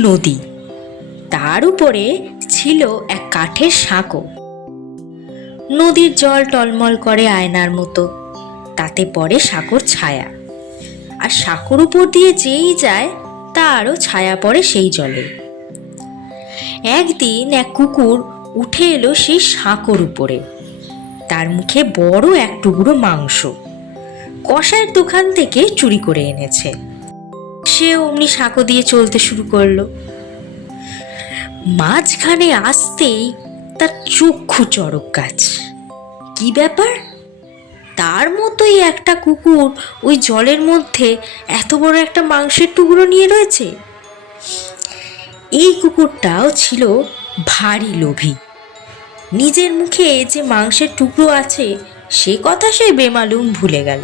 নদী, তার উপরে ছিল এক কাঠের সাঁকো। নদীর জল টলমল করে আয়নার মতো, তাতে পড়ে সাঁকোর ছায়া, আর সাঁকোর উপর দিয়ে যেই যায় তারও ছায়া পড়ে সেই জলে। একদিন এক কুকুর উঠে এলো সেই সাঁকোর উপরে। তার মুখে বড় এক টুকরো মাংস কসাইয়ের দোকান থেকে চুরি করে এনেছে। সে অমনি সাঁকো দিয়ে চলতে শুরু করলো। মাঝখানে আসতেই তার চক্ষু চড়ক গাছ। কি ব্যাপার? তার মতোই একটা কুকুর ওই জলের মধ্যে এত বড় একটা মাংসের টুকরো নিয়ে রয়েছে। এই কুকুরটাও ছিল ভারী লোভী। নিজের মুখে যে মাংসের টুকরো আছে সে কথা সে বেমালুম ভুলে গেল।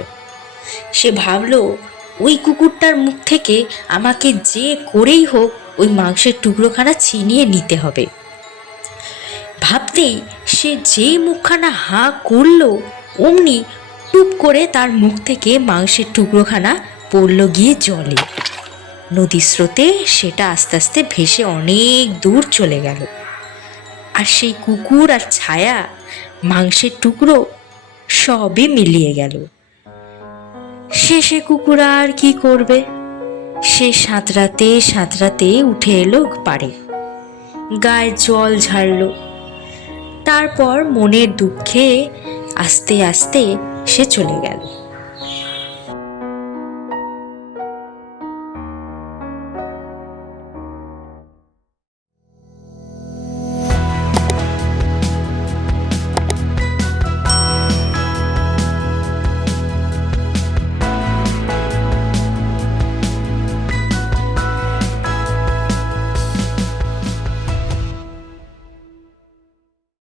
সে ভাবলো ওই কুকুরটার মুখ থেকে আমাকে যে করেই হোক ওই মাংসের টুকরোখানা ছিনিয়ে নিতে হবে। ভাবতেই সে যেই মুখখানা হাঁ করলো, অমনি টুপ করে তার মুখ থেকে মাংসের টুকরোখানা পড়ল গিয়ে জলে। নদীর স্রোতে সেটা আস্তে আস্তে ভেসে অনেক দূর চলে গেল। আর সেই কুকুর আর ছায়া, মাংসের টুকরো সবই মিলিয়ে গেল। শেষে কুকুর আর কি করবে, সে সাঁতরাতে সাঁতরাতে উঠে এলো পাড়ে, গায়ে জল ঝাড়ল। তারপর মনের দুঃখে আস্তে আস্তে সে চলে গেল।